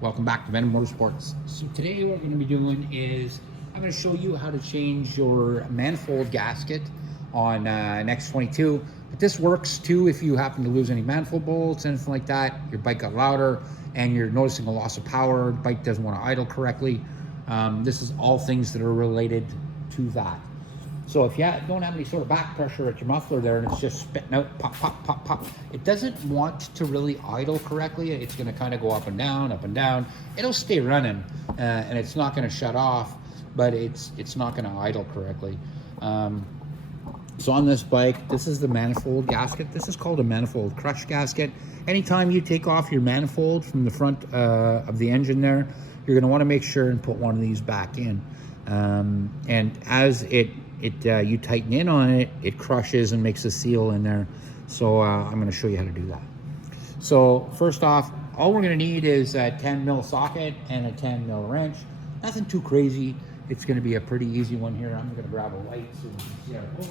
Welcome back to Venom Motorsports. So today what we're going to be doing is I'm going to show you how to change your manifold gasket on an X22. But this works too if you happen to lose any manifold bolts, anything like that, your bike got louder and you're noticing a loss of power, the bike doesn't want to idle correctly. This is all things that are related to that. So if you don't have any sort of back pressure at your muffler there and it's just spitting out pop, pop, pop, pop, it doesn't want to really idle correctly. It's going to kind of go up and down, up and down. It'll stay running and it's not going to shut off, but it's not going to idle correctly. So on this bike, this is the manifold gasket. This is called a manifold crush gasket. Anytime you take off your manifold from the front of the engine there, you're going to want to make sure and put one of these back in. And as you tighten in on it, it crushes and makes a seal in there. So I'm going to show you how to do that. So first off, all we're going to need is a 10 mil socket and a 10 mil wrench. Nothing too crazy. It's going to be a pretty easy one here. I'm going to grab a light so you can see how it goes.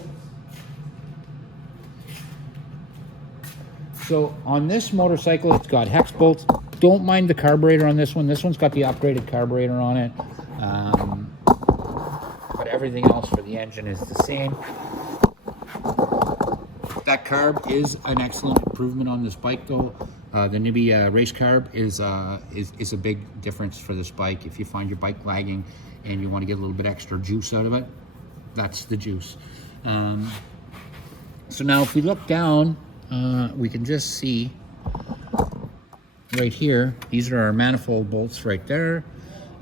So on this motorcycle, it's got hex bolts. Don't mind the carburetor on this one. This one's got the upgraded carburetor on it. But everything else for the engine is the same. That carb is an excellent improvement on this bike though. The Nibby race carb is a big difference for this bike. If you find your bike lagging and you want to get a little bit extra juice out of it, that's the juice. So now if we look down, we can just see right here, these are our manifold bolts right there.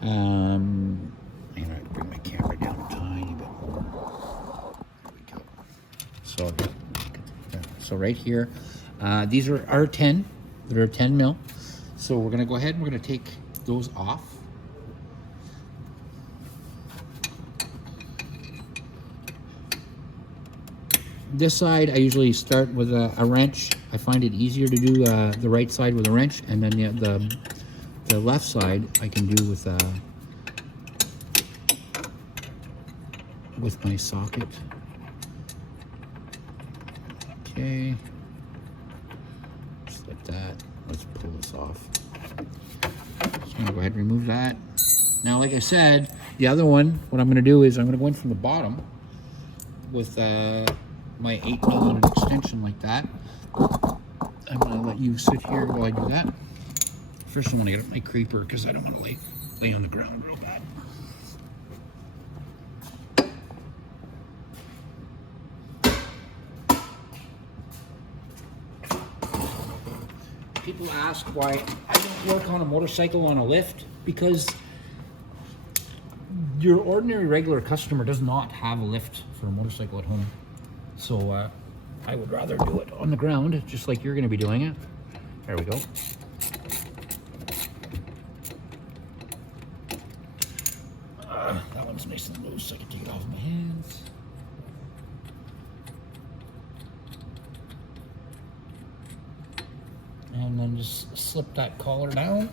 I'm gonna bring my camera down a tiny bit more. There we go. So right here, these are R10. They're 10 mil. So we're gonna go ahead and we're gonna take those off. This side, I usually start with a wrench. I find it easier to do the right side with a wrench, and then the left side I can do with my socket. Okay, just like that. Let's pull this off. Just gonna go ahead and remove that. Now, like I said, the other one, what I'm gonna do is I'm gonna go in from the bottom with my 8mm extension like that. I'm gonna let you sit here while I do that. First, I want to get up my creeper because I don't want to lay on the ground real bad. People ask why I don't work on a motorcycle on a lift, because your ordinary regular customer does not have a lift for a motorcycle at home. So I would rather do it on the ground, just like you're going to be doing it. There we go. That one's nice and loose, so I can take it off my hands. And then just slip that collar down.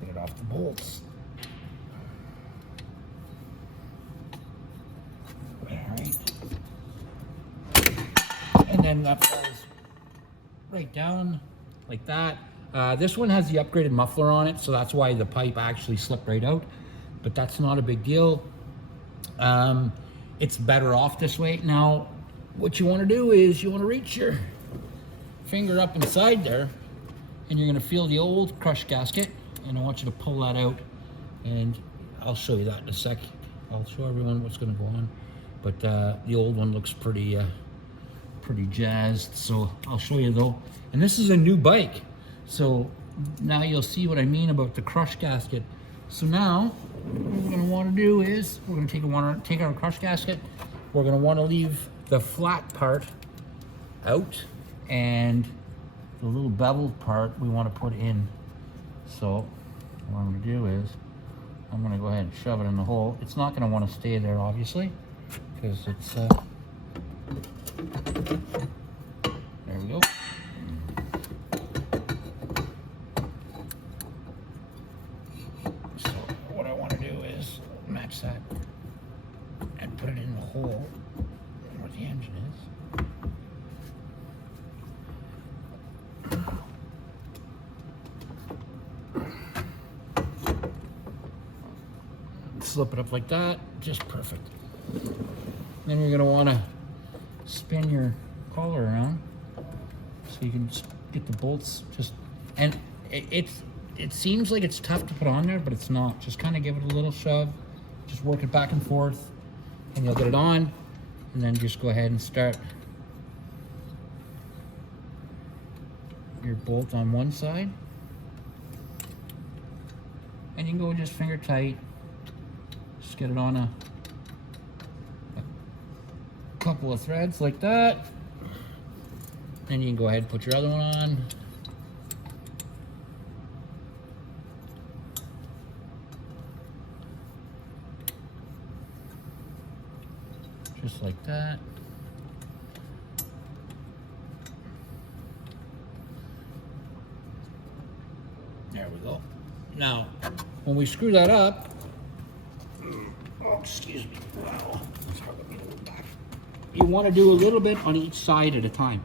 Get it off the bolts. Alright. And then that falls right down like that. This one has the upgraded muffler on it, so that's why the pipe actually slipped right out. But that's not a big deal. It's better off this way. Now, what you want to do is you want to reach your finger up inside there, and you're going to feel the old crush gasket, and I want you to pull that out, and I'll show you that in a sec. I'll show everyone what's going to go on. But the old one looks pretty jazzed, so I'll show you though. And this is a new bike, so now you'll see what I mean about the crush gasket. So now what we're going to want to do is we're going to take our crush gasket. We're going to want to leave the flat part out, and the little beveled part we want to put in. So what I'm going to do is I'm going to go ahead and shove it in the hole. It's not going to want to stay there, obviously, because it's there we go. So what I want to do is match that and put it in the hole where the engine is. slip it up like that, just perfect. Then you're gonna wanna spin your collar around so you can get the bolts just, and it seems like it's tough to put on there, but it's not. Just kind of give it a little shove, just work it back and forth, and you'll get it on, and then just go ahead and start your bolt on one side, and you can go just finger tight, just get it on a couple of threads like that. Then you can go ahead and put your other one on. Just like that. There we go. Now, when we screw that up, oh, excuse me. Wow. You want to do a little bit on each side at a time.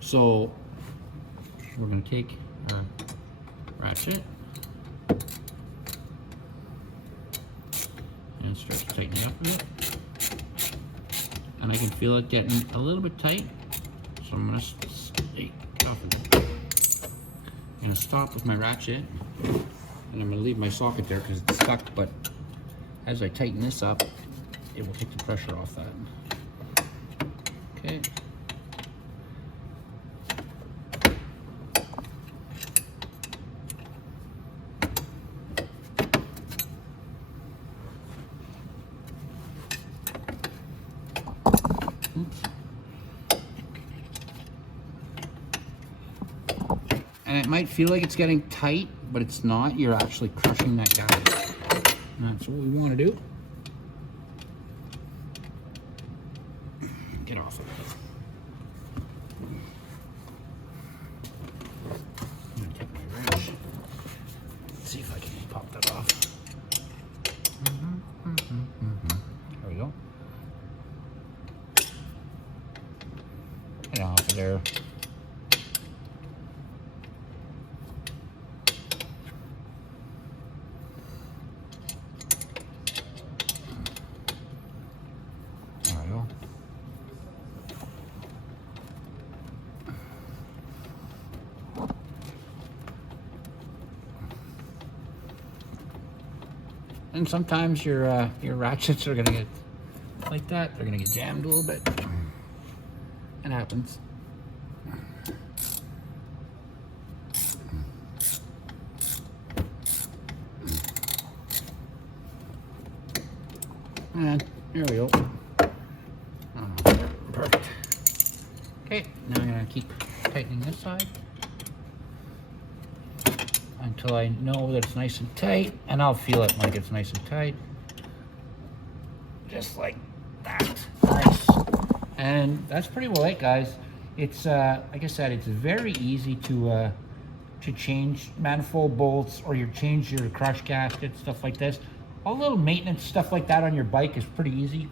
So we're going to take our ratchet and start to tighten it up a bit. And I can feel it getting a little bit tight, so I'm going to stop with my ratchet, and I'm going to leave my socket there because it's stuck. But as I tighten this up, it will take the pressure off that. Okay. Oops. And it might feel like it's getting tight, but it's not. You're actually crushing that gasket. And that's what we want to do. Get off of it. I'm going to take my wrench. See if I can pop that off. There we go. Get off of there. There we go. And sometimes your ratchets are gonna get like that. They're gonna get jammed a little bit. It happens. And there we go. Perfect. Okay, now I'm gonna keep tightening this side until I know that it's nice and tight, and I'll feel it when it gets nice and tight. Just like that. Nice. And that's pretty well it, guys. It's like I said, it's very easy to change manifold bolts, or you change your crush gasket, stuff like this. All little maintenance stuff like that on your bike is pretty easy.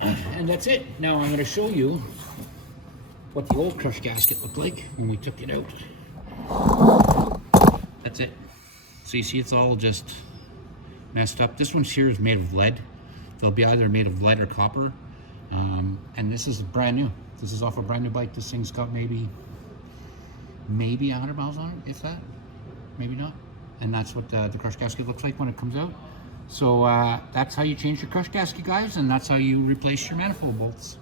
And that's it. Now I'm going to show you what the old crush gasket looked like when we took it out. That's it. So you see it's all just messed up. This one here is made of lead. They'll be either made of lead or copper. And this is brand new. This is off a brand new bike. This thing's got maybe 100 miles on it, if that. Maybe not. And that's what the crush gasket looks like when it comes out. So that's how you change your crush gasket, guys, and that's how you replace your manifold bolts.